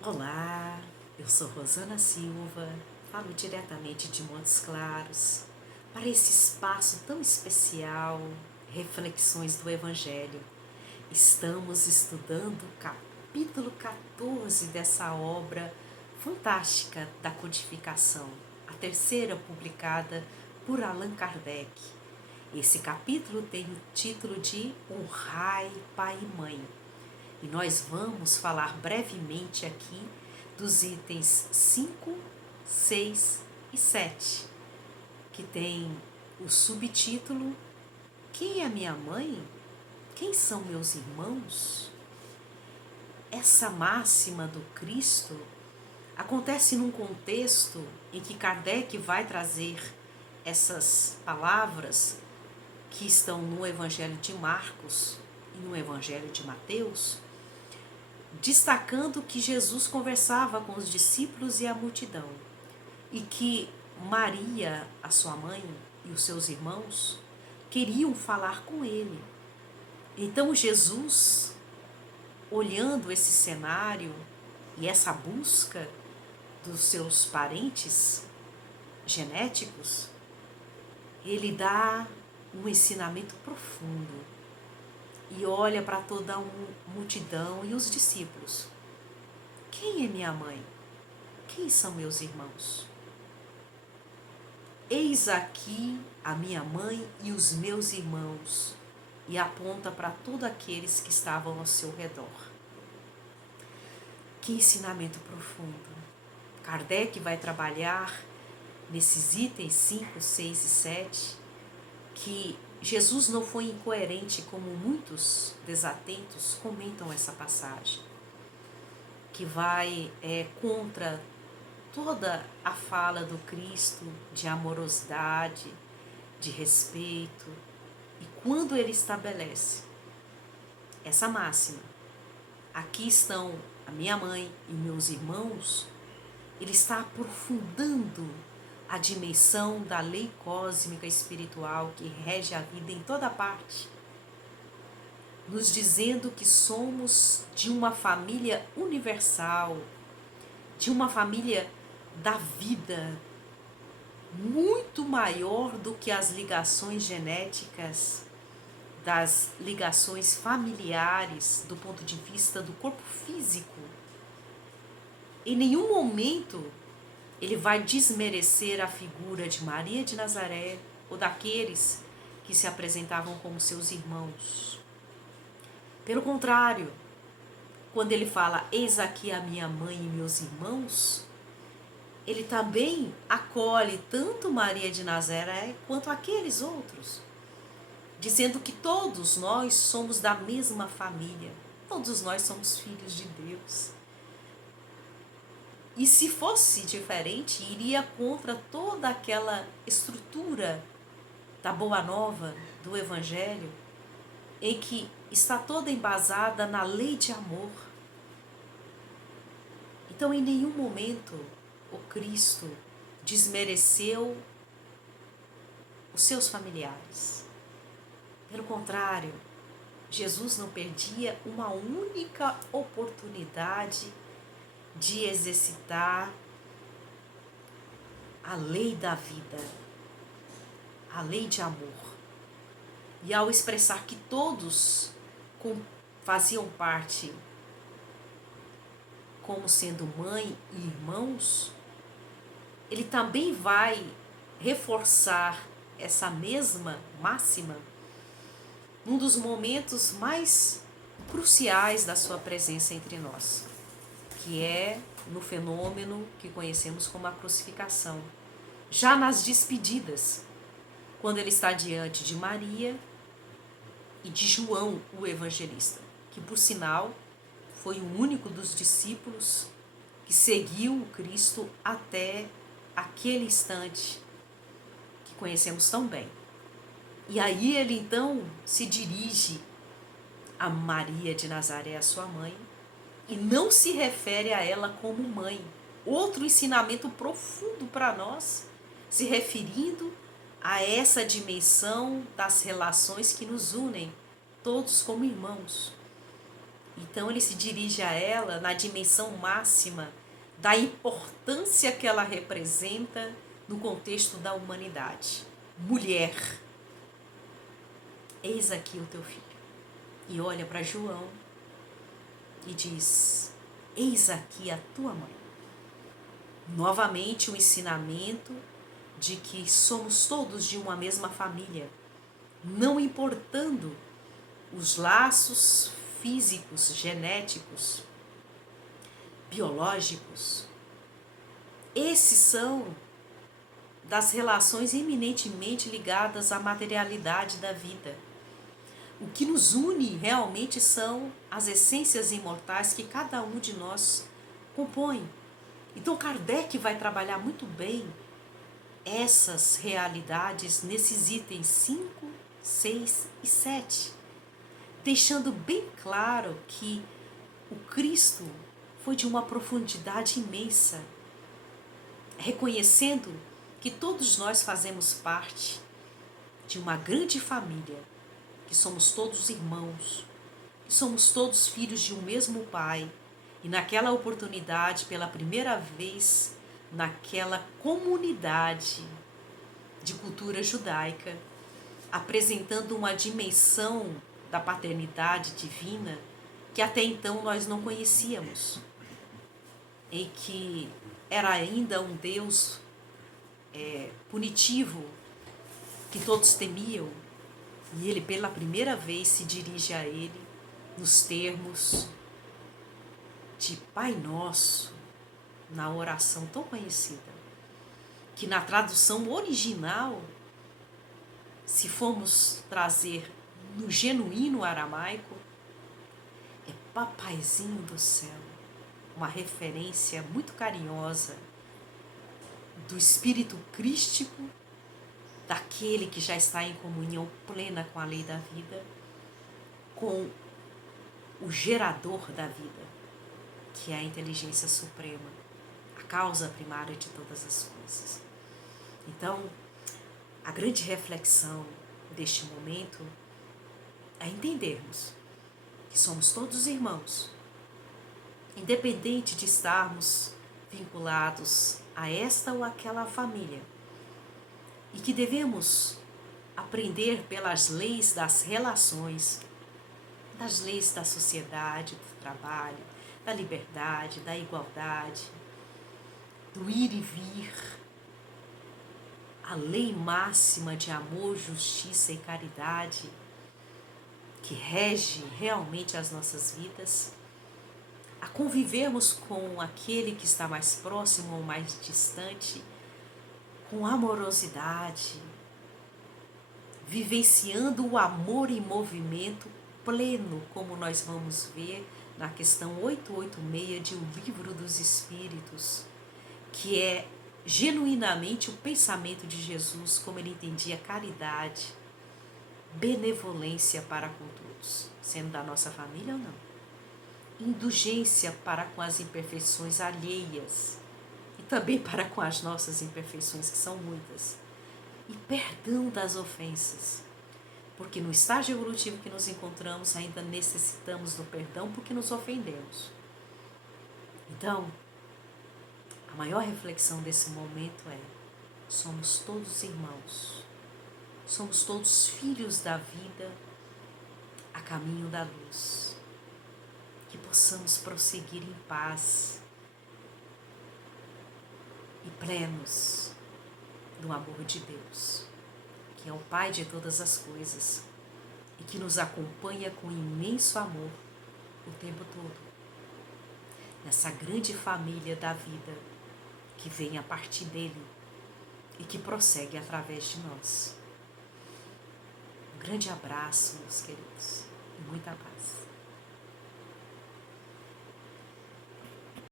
Olá, eu sou Rosana Silva, falo diretamente de Montes Claros para esse espaço tão especial, Reflexões do Evangelho. Estamos estudando o capítulo 14 dessa obra fantástica da codificação, a terceira publicada por Allan Kardec. Esse capítulo tem o título de Honrai Pai e Mãe. E nós vamos falar brevemente aqui dos itens 5, 6 e 7, que tem o subtítulo Quem é minha mãe? Quem são meus irmãos? Essa máxima do Cristo acontece num contexto em que Kardec vai trazer essas palavras que estão no Evangelho de Marcos e no Evangelho de Mateus, destacando que Jesus conversava com os discípulos e a multidão, e que Maria, a sua mãe, e os seus irmãos queriam falar com ele. Então Jesus, olhando esse cenário e essa busca dos seus parentes genéticos, ele dá um ensinamento profundo e olha para toda a multidão e os discípulos. Quem é minha mãe? Quem são meus irmãos? Eis aqui a minha mãe e os meus irmãos, e aponta para todos aqueles que estavam ao seu redor. Que ensinamento profundo! Kardec vai trabalhar nesses itens 5, 6 e 7 que Jesus não foi incoerente como muitos desatentos comentam essa passagem, que vai contra toda a fala do Cristo de amorosidade, de respeito. E quando ele estabelece essa máxima, aqui estão a minha mãe e meus irmãos, ele está aprofundando a dimensão da lei cósmica espiritual que rege a vida em toda parte, nos dizendo que somos de uma família universal, de uma família da vida, muito maior do que as ligações genéticas, das ligações familiares do ponto de vista do corpo físico. Em nenhum momento ele vai desmerecer a figura de Maria de Nazaré ou daqueles que se apresentavam como seus irmãos. Pelo contrário, quando ele fala, eis aqui a minha mãe e meus irmãos, ele também acolhe tanto Maria de Nazaré quanto aqueles outros, dizendo que todos nós somos da mesma família, todos nós somos filhos de Deus. E se fosse diferente, iria contra toda aquela estrutura da Boa Nova, do Evangelho, em que está toda embasada na lei de amor. Então, em nenhum momento, o Cristo desmereceu os seus familiares. Pelo contrário, Jesus não perdia uma única oportunidade de exercitar a lei da vida, a lei de amor. E ao expressar que todos faziam parte como sendo mãe e irmãos, ele também vai reforçar essa mesma máxima num dos momentos mais cruciais da sua presença entre nós, que é no fenômeno que conhecemos como a crucificação. Já nas despedidas, quando ele está diante de Maria e de João, o evangelista, que por sinal foi o único dos discípulos que seguiu o Cristo até aquele instante que conhecemos tão bem. E aí ele então se dirige a Maria de Nazaré, a sua mãe, e não se refere a ela como mãe. Outro ensinamento profundo para nós, se referindo a essa dimensão das relações que nos unem, todos como irmãos. Então ele se dirige a ela na dimensão máxima da importância que ela representa no contexto da humanidade. Mulher, eis aqui o teu filho. E olha para João e diz: eis aqui a tua mãe. Novamente o ensinamento de que somos todos de uma mesma família, não importando os laços físicos, genéticos, biológicos. Esses são das relações eminentemente ligadas à materialidade da vida. O que nos une realmente são as essências imortais que cada um de nós compõe. Então Kardec vai trabalhar muito bem essas realidades nesses itens 5, 6 e 7, deixando bem claro que o Cristo foi de uma profundidade imensa, reconhecendo que todos nós fazemos parte de uma grande família, que somos todos irmãos, que somos todos filhos de um mesmo Pai, e naquela oportunidade, pela primeira vez, naquela comunidade de cultura judaica, apresentando uma dimensão da paternidade divina que até então nós não conhecíamos, em que era ainda um Deus punitivo que todos temiam, e ele pela primeira vez se dirige a ele nos termos de Pai Nosso, na oração tão conhecida, que na tradução original, se formos trazer no genuíno aramaico, é Papaizinho do céu, uma referência muito carinhosa do espírito crístico, daquele que já está em comunhão plena com a lei da vida, com o gerador da vida, que é a inteligência suprema, a causa primária de todas as coisas. Então, a grande reflexão deste momento é entendermos que somos todos irmãos, independente de estarmos vinculados a esta ou aquela família, e que devemos aprender pelas leis das relações, das leis da sociedade, do trabalho, da liberdade, da igualdade, do ir e vir, a lei máxima de amor, justiça e caridade que rege realmente as nossas vidas, a convivermos com aquele que está mais próximo ou mais distante, com amorosidade, vivenciando o amor em movimento pleno, como nós vamos ver na questão 886 de O Livro dos Espíritos, que é genuinamente o pensamento de Jesus, como ele entendia caridade, benevolência para com todos, sendo da nossa família ou não, indulgência para com as imperfeições alheias e também para com as nossas imperfeições, que são muitas, e perdão das ofensas, porque no estágio evolutivo que nos encontramos ainda necessitamos do perdão porque nos ofendemos. Então, a maior reflexão desse momento é: somos todos irmãos, somos todos filhos da vida a caminho da luz. Que possamos prosseguir em paz e plenos do amor de Deus, que é o Pai de todas as coisas e que nos acompanha com imenso amor o tempo todo, nessa grande família da vida que vem a partir dele e que prossegue através de nós. Um grande abraço, meus queridos, e muita paz.